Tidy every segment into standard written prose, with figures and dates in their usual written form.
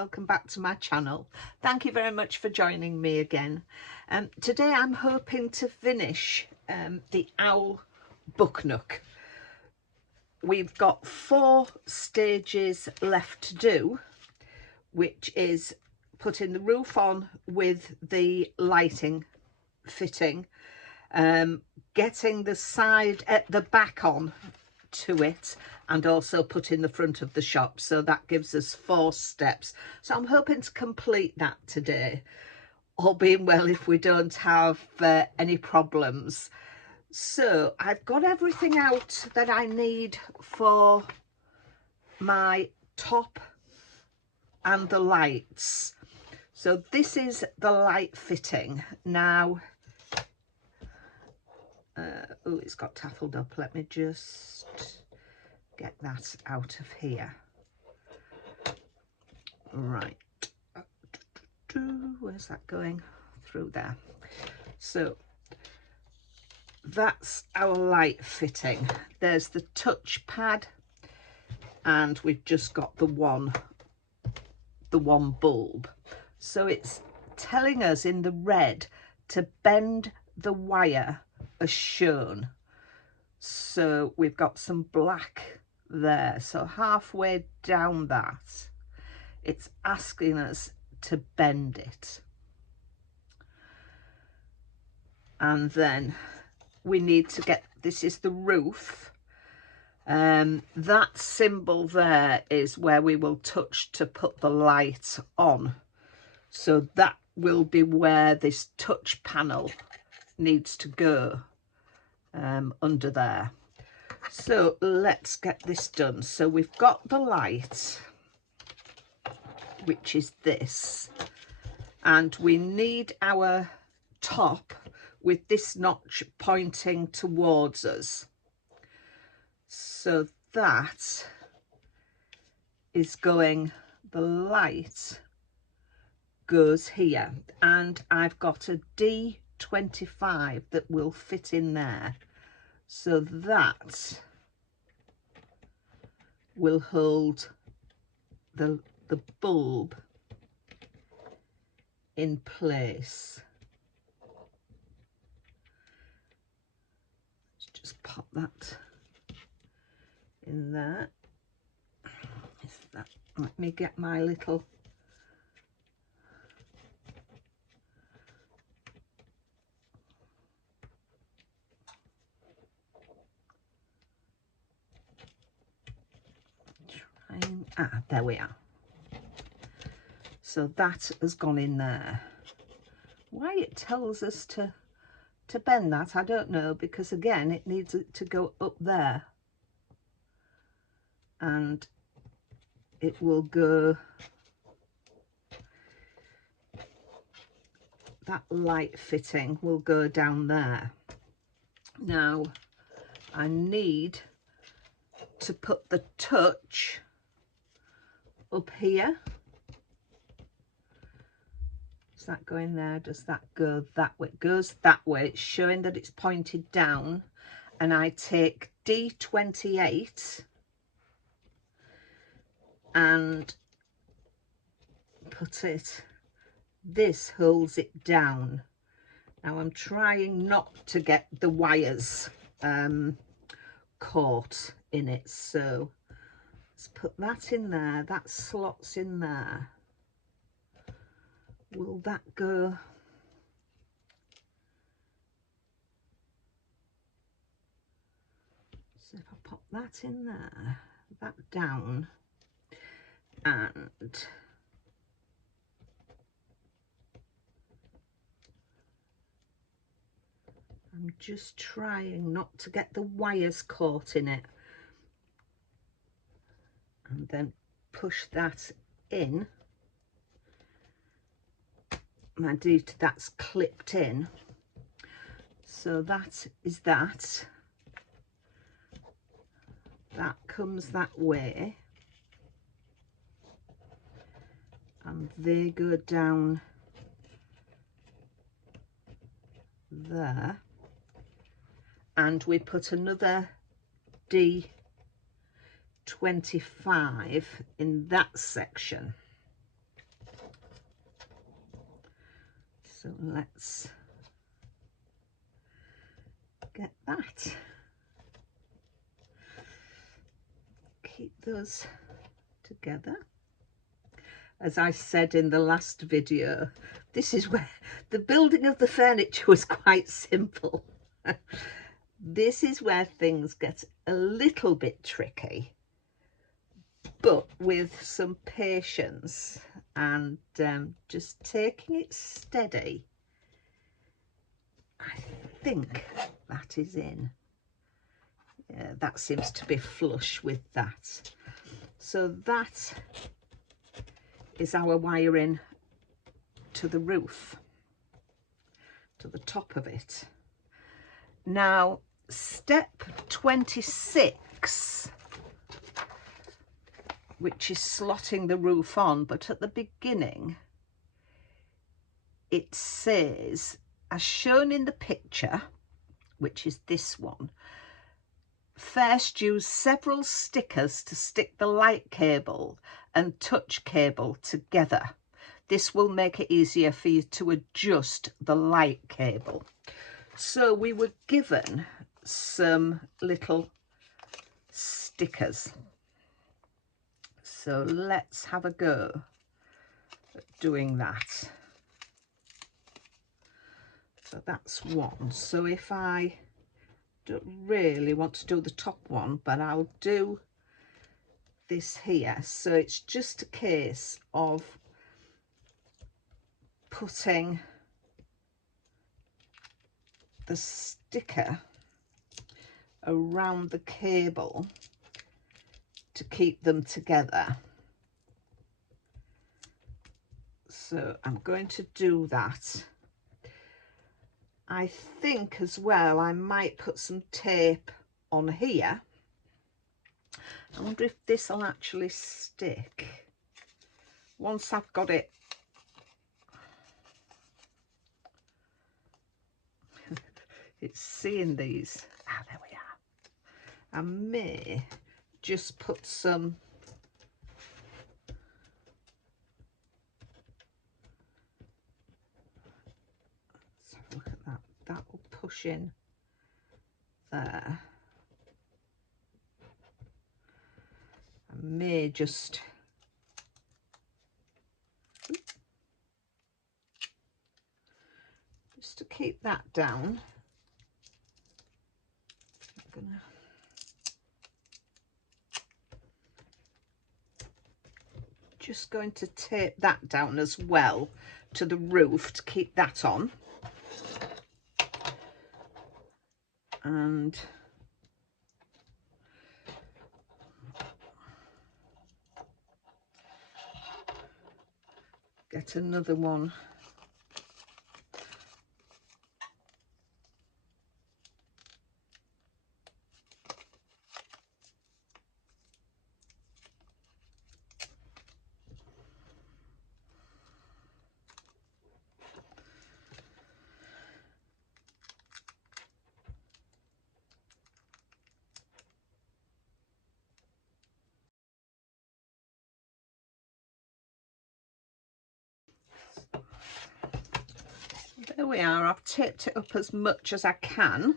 welcome back to my channel. Thank you very much for joining me again. Today I'm hoping to finish the owl Book-Nook. We've got 4 stages left to do, which is putting the roof on with the lighting fitting, getting the side at the back on to it, and also putting the front of the shop. So that gives us 4 steps. So I'm hoping to complete that today, all being well if we don't have any problems. So I've got everything out that I need for my top and the lights. So this is the light fitting. Now, oh, it's got taffled up. Let me just get that out of here. Right. Where's that going? Through there. So that's our light fitting. There's the touch pad, and we've just got the one bulb. So it's telling us in the red to bend the wire as shown. So we've got some black there. So halfway down that, it's asking us to bend it. And then we need to get, this is the roof. That symbol there is where we will touch to put the light on. So that will be where this touch panel needs to go, under there. So let's get this done. So we've got the light, which is this, and we need our top with this notch pointing towards us. So that is going, the light goes here, and I've got a D25 that will fit in there. So that will hold the bulb in place. Let's just pop that in there. Let me get my little there we are. So that has gone in there. Why it tells us to bend that, I don't know, because again it needs it to go up there, and it will go, that light fitting will go down there. Now I need to put the touch up here. Does that go in there? Does that go that way? It goes that way. It's showing that it's pointed down, and I take D28 and put it, this holds it down. Now I'm trying not to get the wires caught in it, so let's put that in there. That slots in there. Will that go? So if I pop that in there, that down, and I'm just trying not to get the wires caught in it, and then push that in. My duty, that's clipped in. So that is that. That comes that way, and they go down there, and we put another D25 in that section. So let's get that. Keep those together. As I said in the last video, this is where the building of the furniture was quite simple. This is where things get a little bit tricky, but with some patience and just taking it steady, I think that is in. Yeah, that seems to be flush with that. So that is our wiring to the roof, to the top of it. Now, step 26, which is slotting the roof on, but at the beginning it says, as shown in the picture, which is this one, first use several stickers to stick the light cable and touch cable together. This will make it easier for you to adjust the light cable. So we were given some little stickers. So let's have a go at doing that. So that's one. So if I don't really want to do the top one, but I'll do this here. So it's just a case of putting the sticker around the cable to keep them together. So I'm going to do that. I think as well I might put some tape on here. I wonder if this will actually stick once I've got it. It's seeing these. Ah, there we are. I may just put some let's have a look at that. That will push in there. I may just to keep that down. I'm gonna just going to tape that down as well to the roof to keep that on. And get another one. There we are. I've taped it up as much as I can.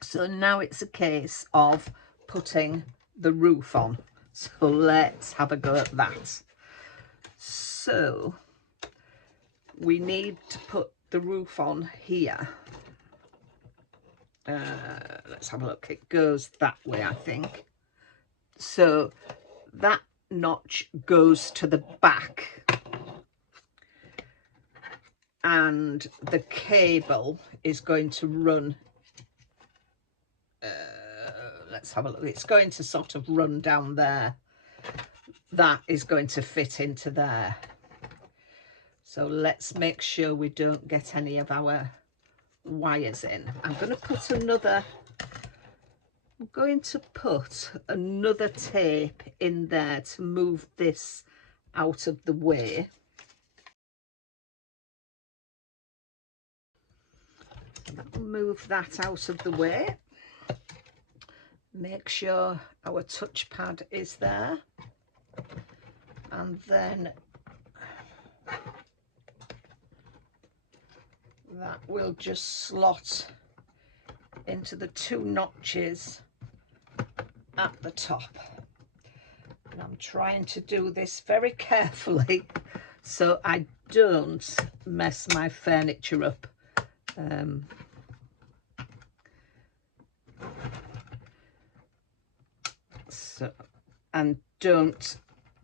So now it's a case of putting the roof on. So let's have a go at that. So we need to put the roof on here. Let's have a look. It goes that way, I think. So that notch goes to the back. And the cable is going to run, let's have a look, it's going to sort of run down there. That is going to fit into there. So let's make sure we don't get any of our wires in. I'm going to put another tape in there to move this out of the way. That'll move that out of the way. Make sure our touchpad is there. And then that will just slot into the 2 notches at the top. And I'm trying to do this very carefully so I don't mess my furniture up. And don't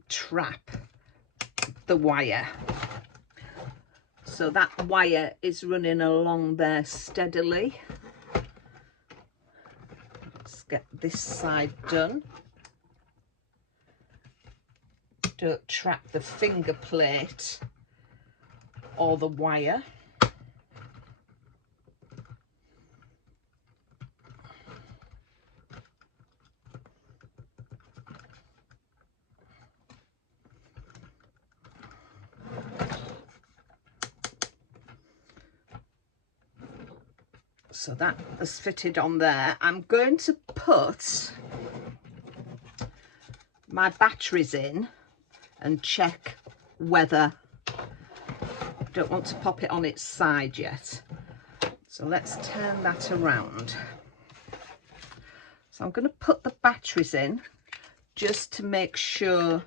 trap the wire. So that wire is running along there steadily. Let's get this side done. Don't trap the finger plate or the wire. So that has fitted on there. I'm going to put my batteries in and check whether, I don't want to pop it on its side yet. So let's turn that around. So I'm going to put the batteries in just to make sure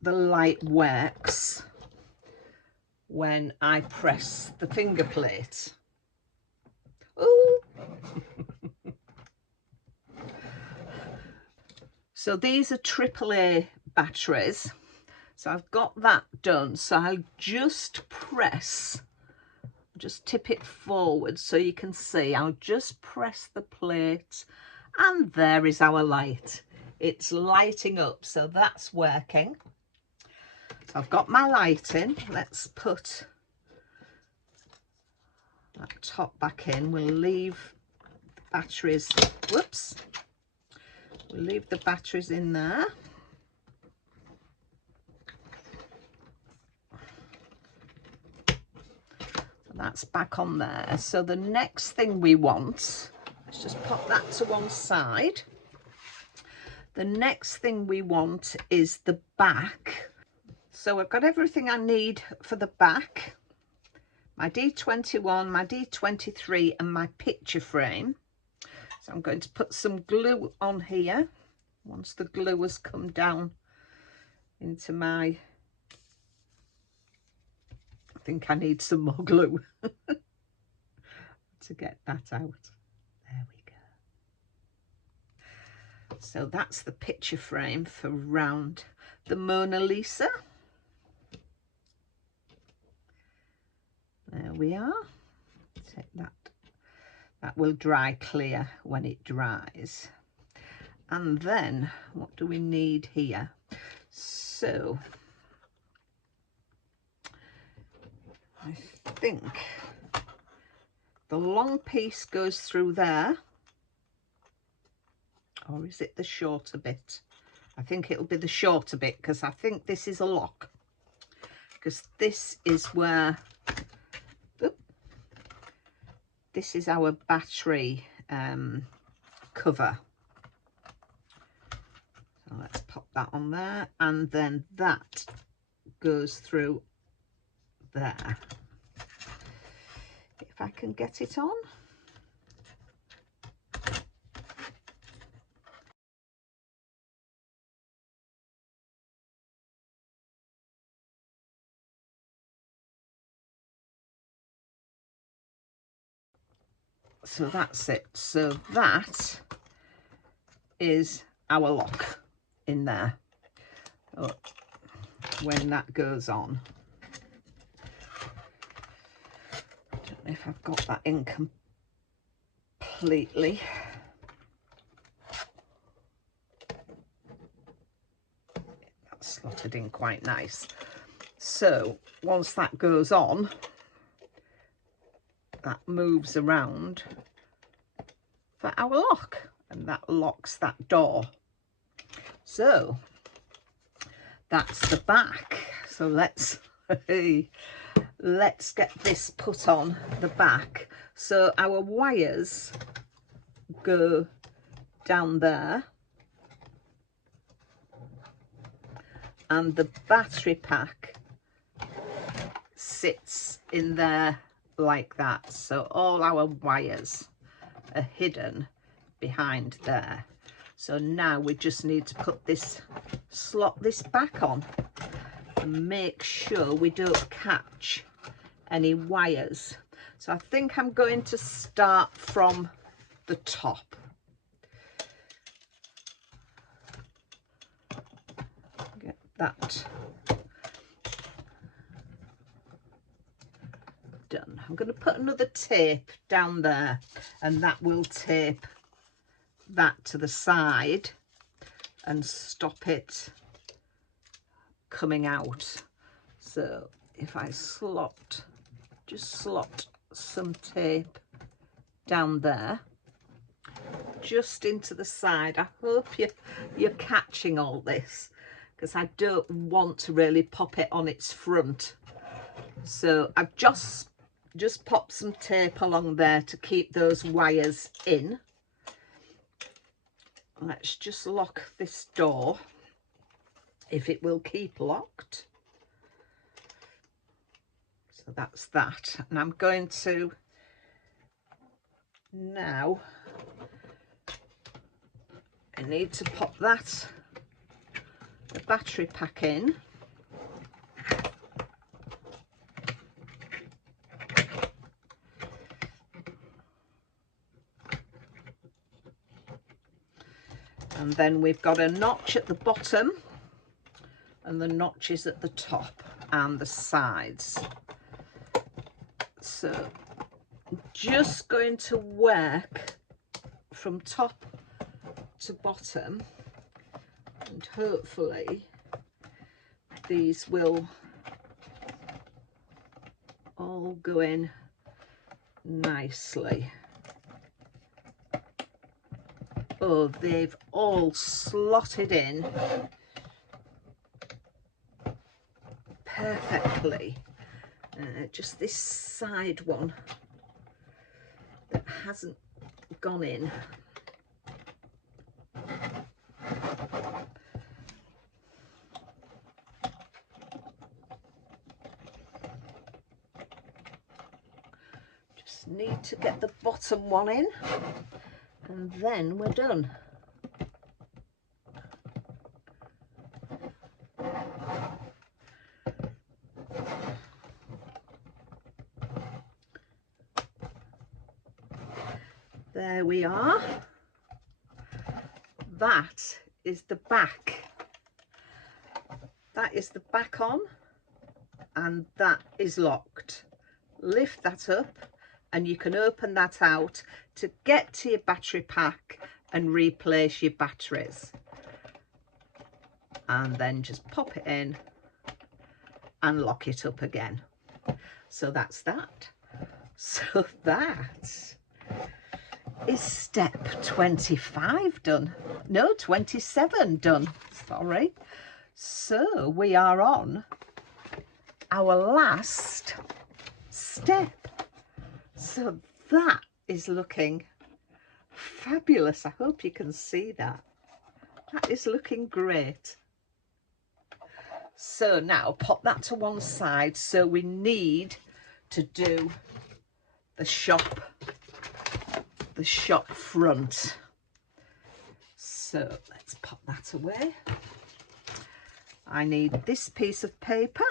the light works when I press the finger plate. Ooh. So these are AAA batteries. So I've got that done. So I'll just press, just tip it forward so you can see. I'll just press the plate and there is our light. It's lighting up, so that's working. So I've got my light in. Let's put that top back in. We'll leave the batteries, whoops, we'll leave the batteries in there. That's back on there. So the next thing we want, let's just pop that to one side. The next thing we want is the back. So I've got everything I need for the back. My D21, my D23 and my picture frame. So I'm going to put some glue on here once the glue has come down into my, I think I need some more glue to get that out. There we go. So that's the picture frame for round the Mona Lisa. There we are. Take that. That will dry clear when it dries. And then what do we need here? So I think the long piece goes through there. Or is it the shorter bit? I think it'll be the shorter bit because I think this is a lock. Because this is where, this is our battery cover. So let's pop that on there, and then that goes through there. If I can get it on. So that's it. So that is our lock in there. Oh, when that goes on. I don't know if I've got that in completely. That's slotted in quite nice. So once that goes on, that moves around for our lock, and that locks that door. So that's the back. So let's let's get this put on the back. So our wires go down there, and the battery pack sits in there like that. So all our wires are hidden behind there. So now we just need to put this, slot this back on and make sure we don't catch any wires. So I think I'm going to start from the top. Get that done. I'm going to put another tape down there, and that will tape that to the side and stop it coming out. So if I just slot some tape down there, just into the side. I hope you're catching all this, because I don't want to really pop it on its front. So I've just popped some tape along there to keep those wires in. Let's just lock this door, if it will keep locked. So that's that. And I'm going to now, I need to pop the battery pack in. And then we've got a notch at the bottom and the notches at the top and the sides. So I'm just going to work from top to bottom, and hopefully these will all go in nicely. Oh, they've all slotted in perfectly. Just this side one that hasn't gone in. Just need to get the bottom one in, and then we're done. There we are. That is the back. That is the back on, and that is locked. Lift that up and you can open that out to get to your battery pack and replace your batteries. And then just pop it in and lock it up again. So that's that. So that is step 25 done. No, 27 done, sorry. So we are on our last step. So that is looking fabulous. I hope you can see that. That is looking great. So now pop that to one side. So we need to do the shop front. So let's pop that away. I need this piece of paper.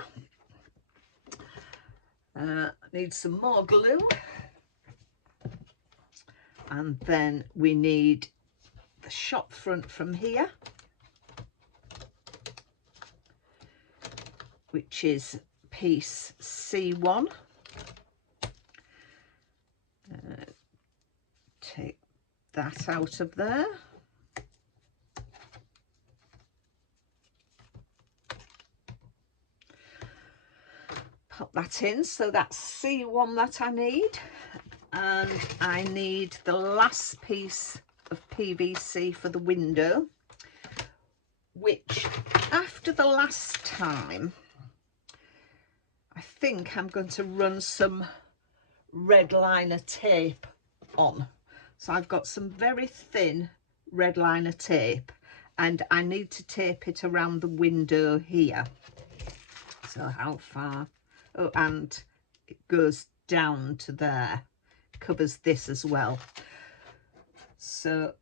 I need some more glue. And then we need the shop front from here, which is piece C1. Take that out of there. Pop that in. So that's C1 that I need. And I need the last piece of PVC for the window, which after the last time, I think I'm going to run some red liner tape on. So I've got some very thin red liner tape, and I need to tape it around the window here. So how far Oh, and it goes down to there, covers this as well. So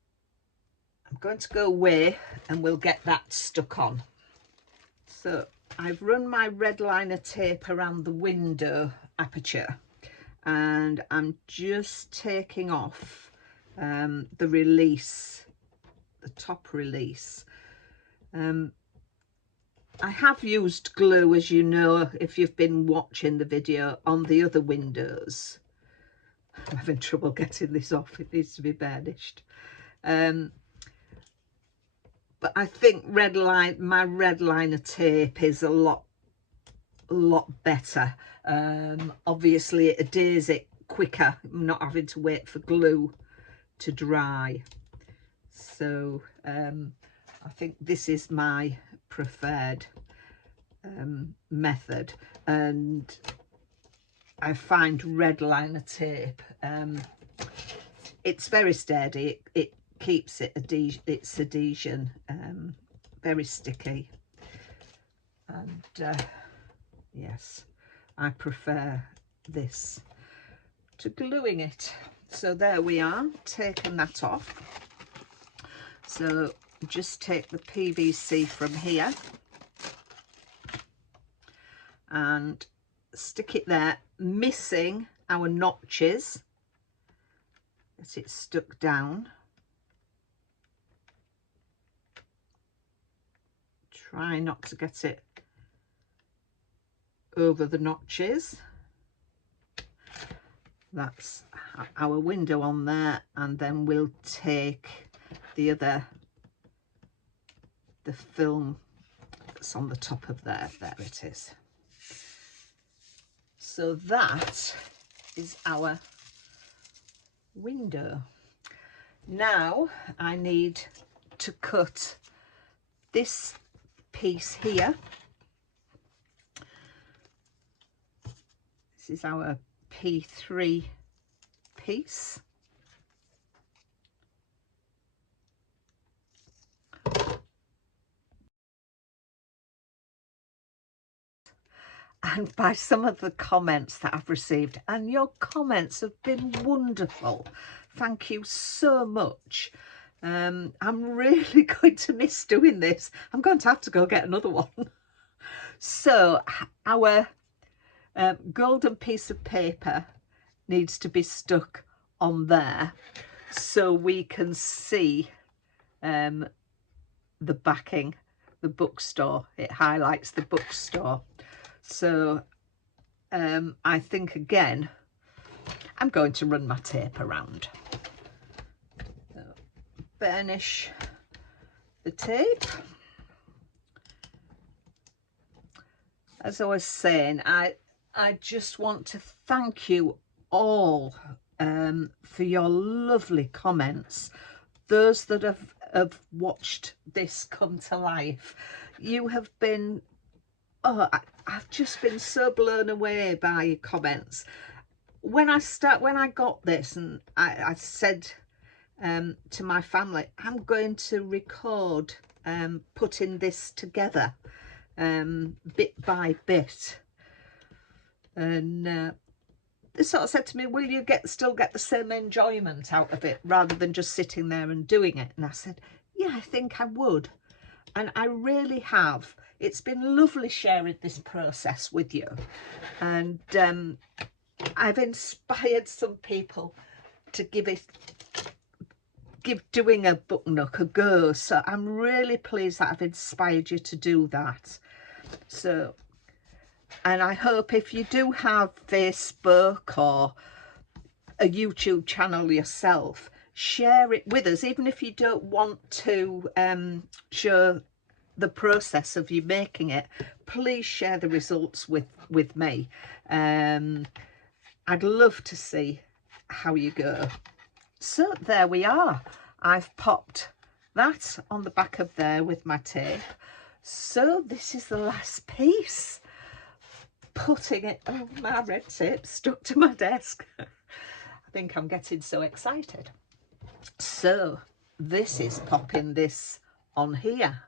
I'm going to go away and we'll get that stuck on. So I've run my red liner tape around the window aperture, and I'm just taking off the release, the top release. I have used glue, as you know, if you've been watching the video, on the other windows. I'm having trouble getting this off, it needs to be burnished. But I think my red liner tape is a lot better. Obviously it adheres it quicker. I'm not having to wait for glue to dry. So I think this is my preferred method, and I find red liner tape, it's very sturdy. It keeps its adhesion, very sticky, and yes, I prefer this to gluing it. So there we are, taking that off. So just take the PVC from here and stick it there, missing our notches. Get it stuck down. Try not to get it over the notches. That's our window on there, and then we'll take the film that's on the top of there. There it is. So that is our window. Now I need to cut this piece here. This is our P3 piece. And by some of the comments that I've received, and your comments have been wonderful, thank you so much. I'm really going to miss doing this. I'm going to have to go get another one. So our golden piece of paper needs to be stuck on there so we can see the backing, the bookstore. It highlights the bookstore. So I think again I'm going to run my tape around. So, burnish the tape. As I was saying, I just want to thank you all for your lovely comments. Those that have watched this come to life, you have been, oh, I've just been so blown away by your comments. When I got this, and I said to my family, I'm going to record putting this together bit by bit, and they sort of said to me, will you still get the same enjoyment out of it rather than just sitting there and doing it? And I said, yeah, I think I would, and I really have. It's been lovely sharing this process with you, and I've inspired some people to give doing a Book-Nook a go. So I'm really pleased that I've inspired you to do that. So, and I hope if you do have Facebook or a YouTube channel yourself, share it with us, even if you don't want to show the process of you making it. Please share the results with me. I'd love to see how you go. So there we are. I've popped that on the back of there with my tape. So this is the last piece. Putting it, oh, my red tape stuck to my desk. I think I'm getting so excited. So this is popping this on here.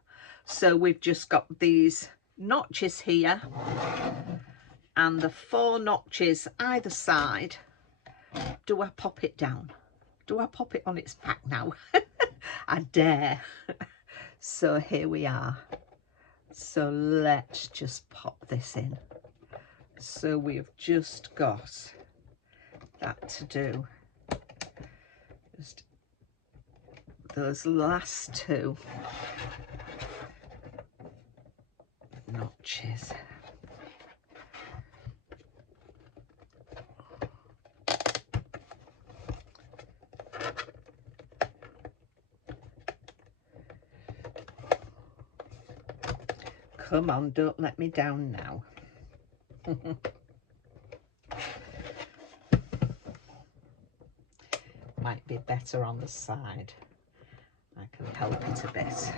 So we've just got these notches here, and the 4 notches either side. Do I pop it down? Do I pop it on its back now? I dare. So here we are. So let's just pop this in. So we've just got that to do. Just those last 2 notches. Come on, don't let me down now. Might be better on the side. I can help it a bit.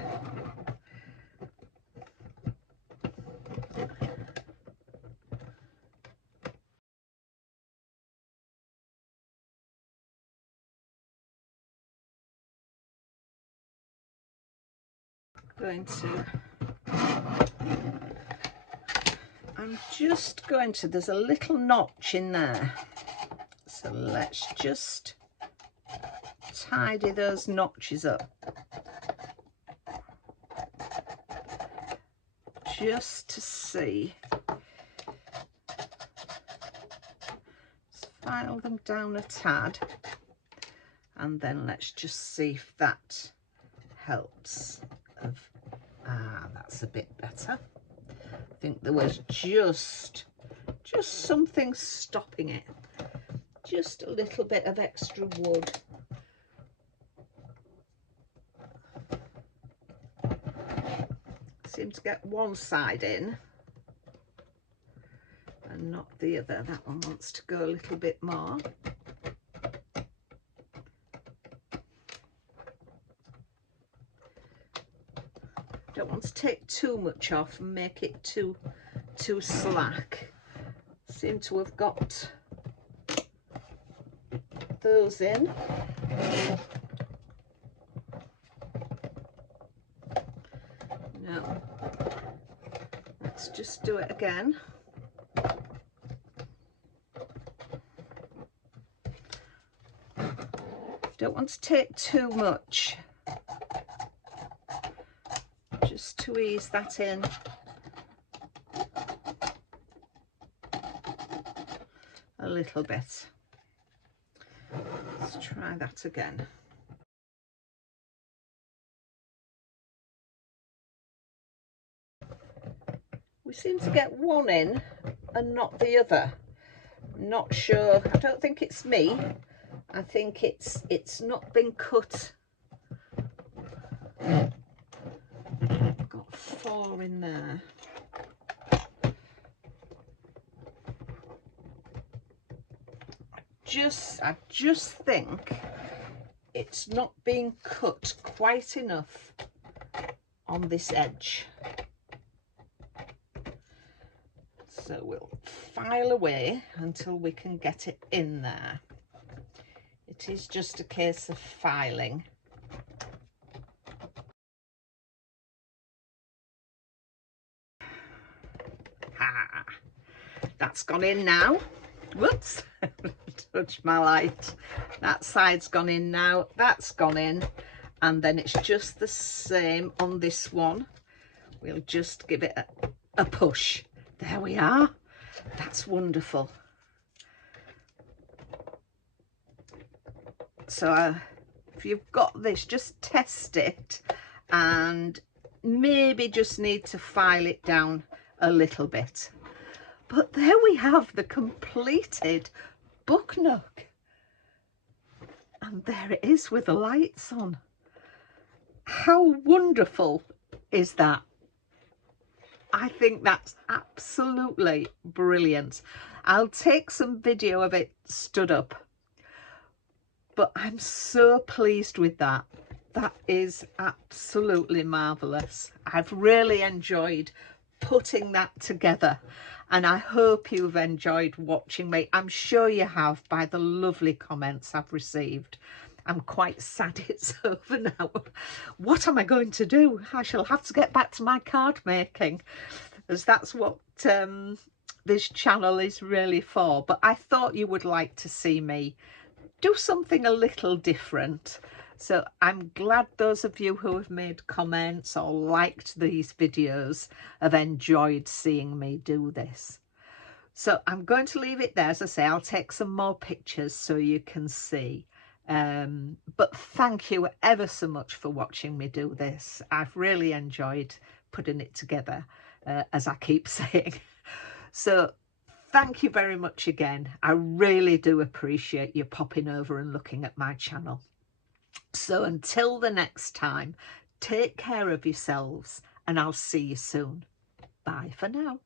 I'm just going to, there's a little notch in there. So let's just tidy those notches up. Just to see. Let's file them down a tad. And then let's just see if that helps. That's a bit better. I think there was just something stopping it. Just a little bit of extra wood. Seem to get one side in and not the other. That one wants to go a little bit more. Don't want to take too much off and make it too slack. Seem to have got those in. No. Let's just do it again. Don't want to take too much. Just to ease that in. A little bit. Let's try that again. We seem to get one in and not the other. Not sure. I don't think it's me. I think it's not been cut. Got 4 in there. I just think it's not being cut quite enough on this edge. So we'll file away until we can get it in there. It is just a case of filing. That's gone in now. Whoops, touch my light. That side's gone in now, that's gone in, and then it's just the same on this one. We'll just give it a push. There we are. That's wonderful. So if you've got this, just test it and maybe just need to file it down a little bit. But there we have the completed Book-Nook. And there it is with the lights on. How wonderful is that? I think that's absolutely brilliant. I'll take some video of it stood up. But I'm so pleased with that. That is absolutely marvellous. I've really enjoyed putting that together. And I hope you've enjoyed watching me. I'm sure you have by the lovely comments I've received. I'm quite sad it's over now. What am I going to do? I shall have to get back to my card making, as that's what this channel is really for, but I thought you would like to see me do something a little different. So I'm glad those of you who have made comments or liked these videos have enjoyed seeing me do this. So I'm going to leave it there. As I say, I'll take some more pictures so you can see. But thank you ever so much for watching me do this. I've really enjoyed putting it together, as I keep saying. So thank you very much again. I really do appreciate you popping over and looking at my channel. So until the next time, take care of yourselves and I'll see you soon. Bye for now.